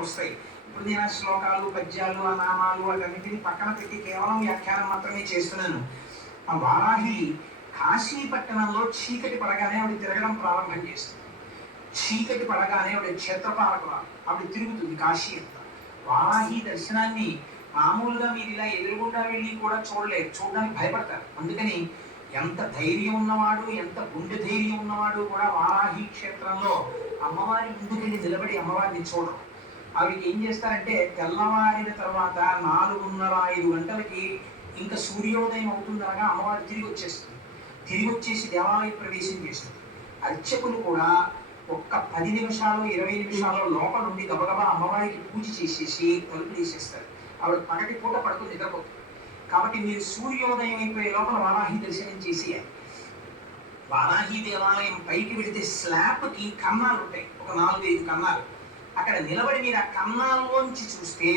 వస్తాయి. ఇప్పుడు నేను ఆ శ్లోకాలు పద్యాలు ఆ నామాలు వాటన్నిటిని పక్కన పెట్టి కేవలం వ్యాఖ్యానం మాత్రమే చేస్తున్నాను. ఆ వారాహి కాశీ పట్టణంలో చీకటి పడగానే ఆవిడ తిరగడం ప్రారంభం చేస్తుంది. చీకటి పడగానే ఆవిడ క్షేత్రపాలకురాలు ఆవిడ తిరుగుతుంది కాశీ అంతా. వారాహి దర్శనాన్ని మామూలుగా మీరు ఇలా ఎదురుగుండా వెళ్ళి కూడా చూడలేరు. చూడడానికి భయపడతారు. అందుకని ఎంత ధైర్యం ఉన్నవాడు ఎంత గుండె ధైర్యం ఉన్నవాడు కూడా వారాహి క్షేత్రంలో అమ్మవారి ముందుకెళ్ళి నిలబడి అమ్మవారిని చూడరు. ఆవిడకి ఏం చేస్తారంటే తెల్లవారిన తర్వాత నాలుగున్నర ఐదు గంటలకి ఇంకా సూర్యోదయం అవుతుందనగా అమ్మవారు తిరిగి వచ్చేస్తుంది తిరిగి వచ్చేసి దేవాలయ ప్రవేశం చేస్తుంది అర్చకులు కూడా ఒక్క పది నిమిషాలు ఇరవై నిమిషాలు లోపల నుండి గబగబా అమ్మవారికి పూజ చేసేసి తలుపులు తీసేస్తారు. ఆవిడ పగటి పూట పడుకుని నిద్రపోతుంది. కాబట్టి మీరు సూర్యోదయం అయిపోయే లోపల వారాహి దర్శనం చేసేయాలి. వారాహి దేవాలయం పైకి వెళితే స్లాబ్కి కన్నాలు ఉంటాయి ఒక నాలుగు ఐదు కన్నాలు. అక్కడ నిలబడి మీరు ఆ చూస్తే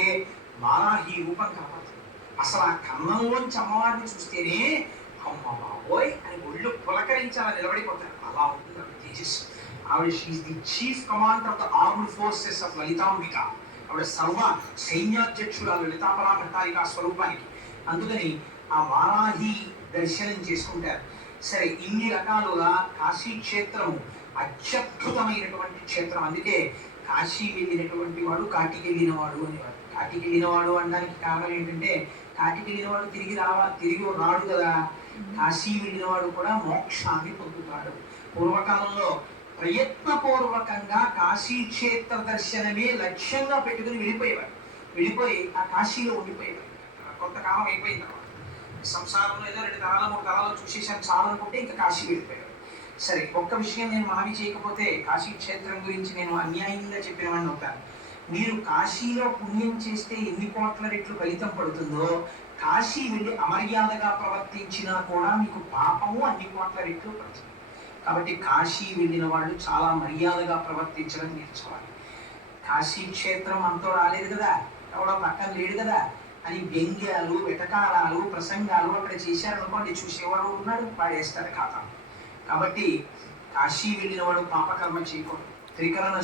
మాలాహి రూపం కనపడుతుంది. అసలు ఆ కన్నంలోంచి అమ్మవారిని చూస్తేనే అమ్మ బాబోయ్ అని ఒళ్ళు పులకరించాల నిలబడిపోతారు. అలా ఉంటుంది ఆవిడ తేజస్ ఆవిడ she the chief commander of the armed forces of Lalitambika. ఆవిడ సర్వ సైన్యాధ్యక్షురాలు లలితాపరా భట్టారిక స్వరూపానికి. అందుకని ఆ వారాహి దర్శనం చేసుకుంటారు. సరే ఇన్ని రకాలుగా కాశీ క్షేత్రం అత్యద్భుతమైనటువంటి క్షేత్రం. అందుకే కాశీ వెళ్ళినటువంటి వాడు కాటికి వెళ్ళినవాడు అనేవాడు కాటికి వెళ్ళినవాడు అనడానికి కారణం ఏంటంటే కాటికి వెళ్ళినవాడు తిరిగి రావా తిరిగి రాడు కదా. కాశీ వెళ్ళినవాడు కూడా మోక్షాన్ని పొందుతాడు. పూర్వకాలంలో ప్రయత్నపూర్వకంగా కాశీ క్షేత్ర దర్శనమే లక్ష్యంగా పెట్టుకుని వెళ్ళిపోయేవాడు. వెళ్ళిపోయి ఆ కాశీలో ఉండిపోయేవాడు. కొంతకాలం అయిపోయిన తర్వాత. సంసారంలో ఏదో రెండు తరాలు మూడు తరాలు చూసేసాను చాలు అనుకుంటే ఇంకా కాశీ వెళ్ళిపోయాడు సరే ఒక్క విషయం నేను మనవి చేయకపోతే కాశీ క్షేత్రం గురించి నేను అన్యాయంగా చెప్పిన వాడిని అవుతాను మీరు కాశీలో పుణ్యం చేస్తే ఎన్ని కోట్ల రెట్లు ఫలితం పడుతుందో కాశీ వెళ్ళి అమర్యాదగా ప్రవర్తించినా కూడా మీకు పాపము అన్ని కోట్ల రెట్లు పడుతుంది. కాబట్టి కాశీ వెళ్ళిన వాళ్ళు చాలా మర్యాదగా ప్రవర్తించడం నేర్చుకోవాలి. కాశీ క్షేత్రం అంతో రాలేదు కదా ఎవడో పక్కన లేడు కదా అని వ్యంగ్యాలు వెటకారాలు ప్రసంగాలు అక్కడ చేశారనుకోండి చూసేవాడు ఉన్నాడు పాడేస్తారు ఖాతాను. కాబట్టి కాశీ వెళ్ళిన వాడు పాపకర్మ చేయకూడదు. త్రికరణ